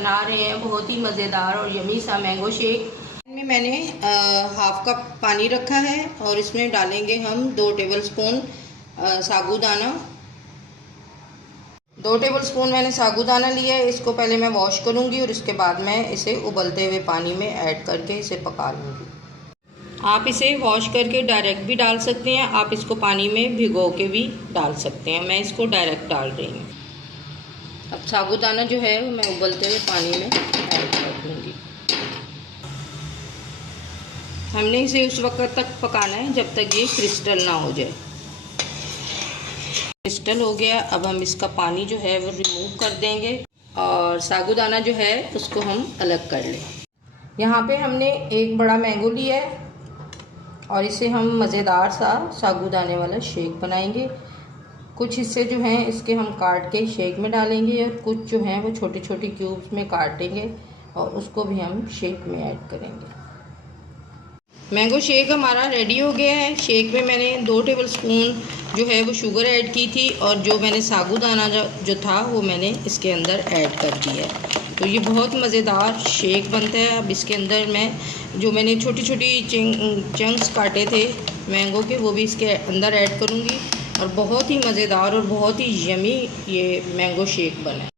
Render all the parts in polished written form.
बना रहे हैं बहुत ही मज़ेदार और यमी सा मैंगो शेक। में मैंने हाफ कप पानी रखा है और इसमें डालेंगे हम 2 टेबलस्पून साबूदाना। 2 टेबलस्पून मैंने साबूदाना लिया है। इसको पहले मैं वॉश करूँगी और इसके बाद मैं इसे उबलते हुए पानी में ऐड करके इसे पका लूँगी। आप इसे वॉश करके डायरेक्ट भी डाल सकते हैं, आप इसको पानी में भिगो के भी डाल सकते हैं। मैं इसको डायरेक्ट डाल रही हूँ। अब साबूदाना जो है वो मैं उबलते हुए पानी में ऐड कर दूँगी। हमने इसे उस वक्त तक पकाना है जब तक ये क्रिस्टल ना हो जाए। क्रिस्टल हो गया, अब हम इसका पानी जो है वो रिमूव कर देंगे और साबूदाना जो है उसको हम अलग कर लें। यहाँ पे हमने एक बड़ा मैंगो लिया है और इसे हम मज़ेदार सा साबूदाने वाला शेक बनाएंगे। कुछ हिस्से जो हैं इसके हम काट के शेक में डालेंगे और कुछ जो हैं वो छोटे छोटे क्यूब्स में काटेंगे और उसको भी हम शेक में ऐड करेंगे। मैंगो शेक हमारा रेडी हो गया है। शेक में मैंने 2 टेबलस्पून जो है वो शुगर ऐड की थी और जो मैंने साबूदाना जो था वो मैंने इसके अंदर ऐड कर दिया है। तो ये बहुत मज़ेदार शेक बनता है। अब इसके अंदर मैं जो मैंने छोटी छोटी चंक्स काटे थे मैंगो के वो भी इसके अंदर ऐड करूँगी और बहुत ही मज़ेदार और बहुत ही यमी ये मैंगो शेक बना है।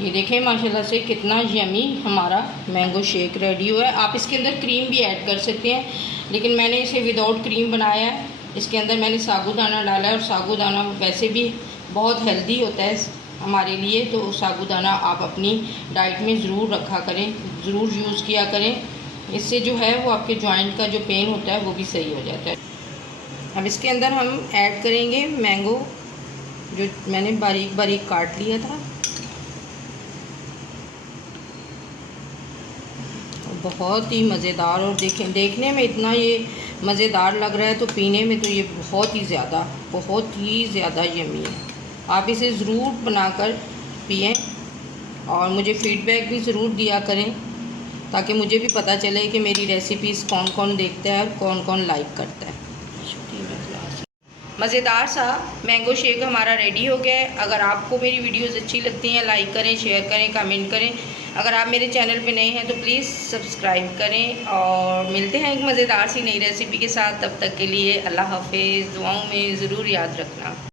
ये देखें माशाल्लाह से कितना यमी हमारा मैंगो शेक रेडी हुआ है। आप इसके अंदर क्रीम भी ऐड कर सकते हैं, लेकिन मैंने इसे विदाउट क्रीम बनाया है। इसके अंदर मैंने साबूदाना डाला है और साबूदाना वैसे भी बहुत हेल्दी होता है हमारे लिए, तो साबूदाना आप अपनी डाइट में ज़रूर रखा करें, ज़रूर यूज़ किया करें। इससे जो है वो आपके जॉइंट का जो पेन होता है वो भी सही हो जाता है। अब इसके अंदर हम ऐड करेंगे मैंगो जो मैंने बारीक बारीक काट लिया था। बहुत ही मज़ेदार और देखने में इतना ये मज़ेदार लग रहा है तो पीने में तो ये बहुत ही ज़्यादा यमी है। आप इसे ज़रूर बनाकर पिएं और मुझे फ़ीडबैक भी ज़रूर दिया करें ताकि मुझे भी पता चले कि मेरी रेसिपीज़ कौन कौन देखता है और कौन कौन लाइक करता है। मज़ेदार सा मैंगो शेक हमारा रेडी हो गया है। अगर आपको मेरी वीडियोस अच्छी लगती हैं लाइक करें, शेयर करें, कमेंट करें। अगर आप मेरे चैनल पे नए हैं तो प्लीज़ सब्सक्राइब करें और मिलते हैं एक मज़ेदार सी नई रेसिपी के साथ। तब तक के लिए अल्लाह हाफ़िज़। दुआओं में ज़रूर याद रखना।